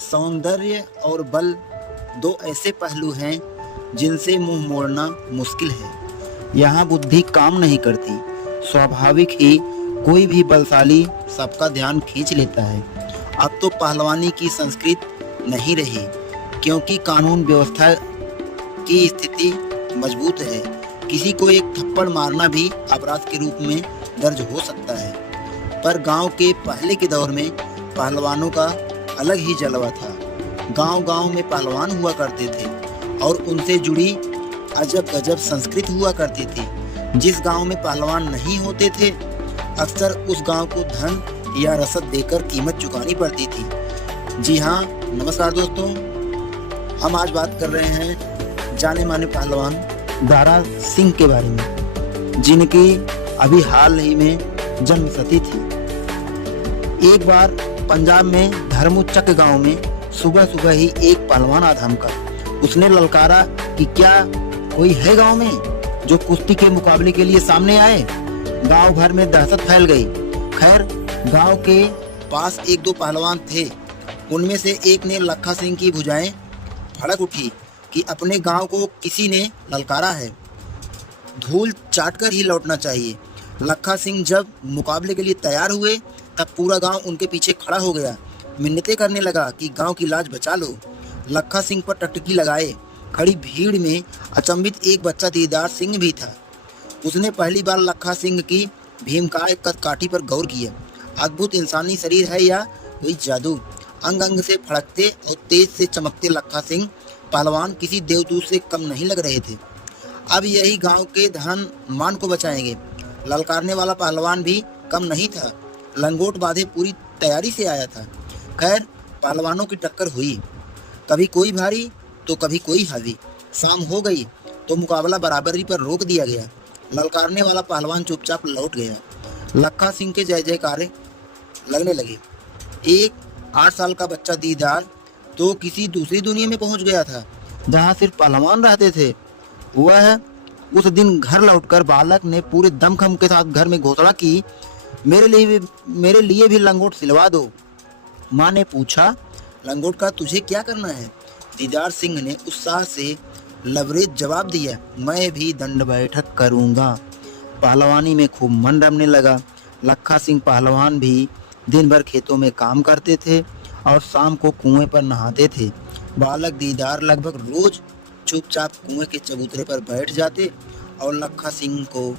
सौंदर्य और बल दो ऐसे पहलू हैं जिनसे मुंह मोड़ना मुश्किल है। यहाँ बुद्धि काम नहीं करती। स्वाभाविक ही कोई भी बलशाली सबका ध्यान खींच लेता है। अब तो पहलवानी की संस्कृति नहीं रही, क्योंकि कानून व्यवस्था की स्थिति मजबूत है। किसी को एक थप्पड़ मारना भी अपराध के रूप में दर्ज हो सकता है। पर गांव के पहले के दौर में पहलवानों का अलग ही जलवा था। गांव-गांव में पहलवान हुआ करते थे और उनसे जुड़ी अजब गजब संस्कृति हुआ करती थी। जिस गांव में पहलवान नहीं होते थे, अक्सर उस गांव को धन या रसद देकर कीमत चुकानी पड़ती थी। जी हाँ, नमस्कार दोस्तों, हम आज बात कर रहे हैं जाने माने पहलवान दारा सिंह के बारे में, जिनकी अभी हाल ही में जन्मशती थी। एक बार पंजाब में धर्मचक गांव में सुबह सुबह ही एक पहलवान आधमका। उसने ललकारा कि क्या कोई है गांव में जो कुश्ती के मुकाबले के लिए सामने आए। गांव भर में दहशत फैल गई। खैर, गांव के पास एक दो पहलवान थे। उनमें से एक ने लखा सिंह की भुजाएं फड़क उठी कि अपने गांव को किसी ने ललकारा है, धूल चाटकर ही लौटना चाहिए। लखा सिंह जब मुकाबले के लिए तैयार हुए, तब पूरा गांव उनके पीछे खड़ा हो गया। मिन्नतें करने लगा कि गांव की लाज बचा लो। लखा सिंह पर टकटकी लगाए खड़ी भीड़ में अचंभित एक बच्चा दीदार सिंह भी था। उसने पहली बार लखा सिंह की भीमकाय कदकाठी पर गौर किया। अद्भुत इंसानी शरीर है या कोई जादू। अंग अंग से फड़कते और तेज से चमकते लखा सिंह पहलवान किसी देवदूत से कम नहीं लग रहे थे। अब यही गांव के धन मान को बचाएंगे। ललकारने वाला पहलवान भी कम नहीं था। लंगोट बांधे पूरी तैयारी से आया था। खैर, पहलवानों की टक्कर हुई, कभी कोई भारी तो कभी कोई हावी। शाम हो गई तो मुकाबला बराबरी पर रोक दिया गया। ललकारने वाला पहलवान चुपचाप लौट गया। लखा सिंह के जय जयकारे लगने लगे। एक 8 साल का बच्चा दीदार तो किसी दूसरी दुनिया में पहुंच गया था, जहां सिर्फ पहलवान रहते थे। वह उस दिन घर लौटकर बालक ने पूरे दमखम के साथ घर में घोषणा की, मेरे लिए भी लंगोट सिलवा दो। माँ ने पूछा, लंगोट का तुझे क्या करना है? दीदार सिंह ने उत्साह से लबरेज जवाब दिया, मैं भी दंड बैठक करूँगा। पहलवानी में खूब मन रमने लगा। लखा सिंह पहलवान भी दिन भर खेतों में काम करते थे और शाम को कुएं पर नहाते थे। बालक दीदार लगभग रोज चुपचाप कुएं के चबूतरे पर बैठ जाते और लखा सिंह को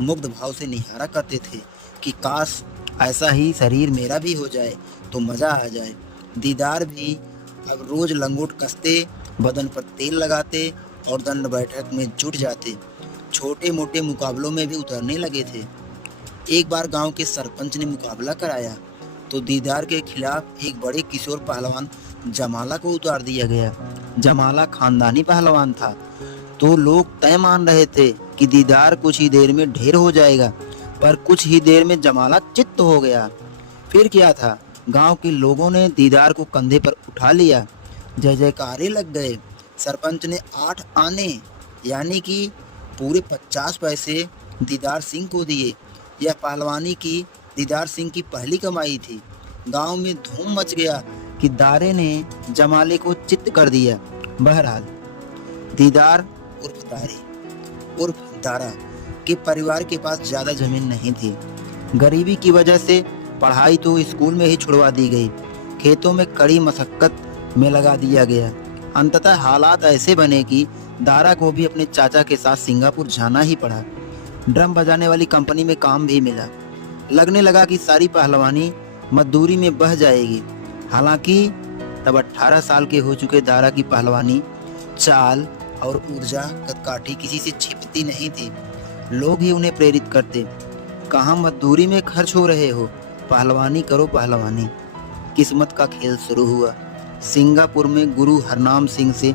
मुग्ध भाव से निहारा करते थे कि काश ऐसा ही शरीर मेरा भी हो जाए तो मज़ा आ जाए। दीदार भी अब रोज लंगोट कसते, बदन पर तेल लगाते और दंड बैठक में जुट जाते। छोटे मोटे मुकाबलों में भी उतरने लगे थे। एक बार गांव के सरपंच ने मुकाबला कराया तो दीदार के खिलाफ एक बड़े किशोर पहलवान जमाला को उतार दिया गया। जमाला खानदानी पहलवान था, तो लोग तय मान रहे थे कि दीदार कुछ ही देर में ढेर हो जाएगा, पर कुछ ही देर में जमाला चित्त हो गया। फिर क्या था, गांव के लोगों ने दीदार को कंधे पर उठा लिया। जय जयकारे लग गए। सरपंच ने 8 आने यानी कि पूरे 50 पैसे दीदार सिंह को दिए। यह पहलवानी की दीदार सिंह की पहली कमाई थी। गांव में धूम मच गया कि दारे ने जमाले को चित्त कर दिया। बहरहाल, दीदार उर्फ दारे उर्फ दारा के परिवार के पास ज़्यादा जमीन नहीं थी। गरीबी की वजह से पढ़ाई तो स्कूल में ही छुड़वा दी गई। खेतों में कड़ी मशक्कत में लगा दिया गया। अंततः हालात ऐसे बने कि दारा को भी अपने चाचा के साथ सिंगापुर जाना ही पड़ा। ड्रम बजाने वाली कंपनी में काम भी मिला। लगने लगा कि सारी पहलवानी मजदूरी में बह जाएगी। हालांकि तब 18 साल के हो चुके दारा की पहलवानी, चाल और ऊर्जा कदकाठी किसी से छिपती नहीं थी। लोग ही उन्हें प्रेरित करते, कहाँ मजदूरी में खर्च हो रहे हो, पहलवानी करो पहलवानी। किस्मत का खेल शुरू हुआ। सिंगापुर में गुरु हरनाम सिंह से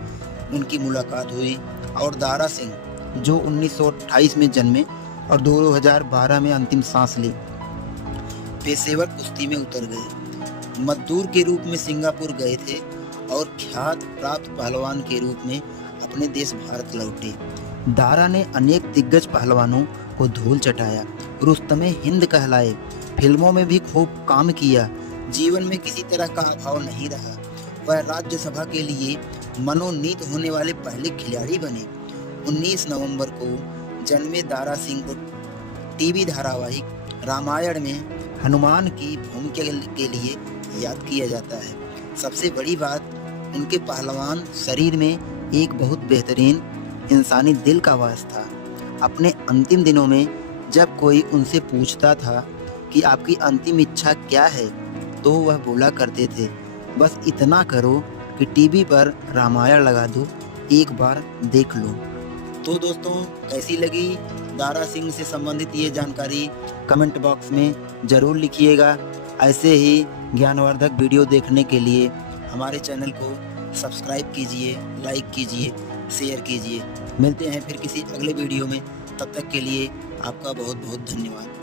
उनकी मुलाकात हुई और दारा सिंह, जो 1928 में जन्मे और 2012 में अंतिम सांस ली, पेशेवर कुश्ती में उतर गए। मजदूर के रूप में सिंगापुर गए थे और ख्यात प्राप्त पहलवान के रूप में अपने देश भारत लौटे। दारा ने अनेक दिग्गज पहलवानों को धूल चटाया, रुस्तमे हिंद कहलाए। फिल्मों में भी खूब काम किया। जीवन में किसी तरह का अभाव नहीं रहा। वह राज्यसभा के लिए मनोनीत होने वाले पहले खिलाड़ी बने। 19 नवंबर को जन्मे दारा सिंह को टीवी धारावाहिक रामायण में हनुमान की भूमिका के लिए याद किया जाता है। सबसे बड़ी बात, उनके पहलवान शरीर में एक बहुत बेहतरीन इंसानी दिल का वास था। अपने अंतिम दिनों में जब कोई उनसे पूछता था कि आपकी अंतिम इच्छा क्या है, तो वह बोला करते थे, बस इतना करो कि टीवी पर रामायण लगा दो, एक बार देख लो। तो दोस्तों, कैसी लगी दारा सिंह से संबंधित ये जानकारी कमेंट बॉक्स में ज़रूर लिखिएगा। ऐसे ही ज्ञानवर्धक वीडियो देखने के लिए हमारे चैनल को सब्सक्राइब कीजिए, लाइक कीजिए, शेयर कीजिए। मिलते हैं फिर किसी अगले वीडियो में। तब तक के लिए आपका बहुत बहुत धन्यवाद।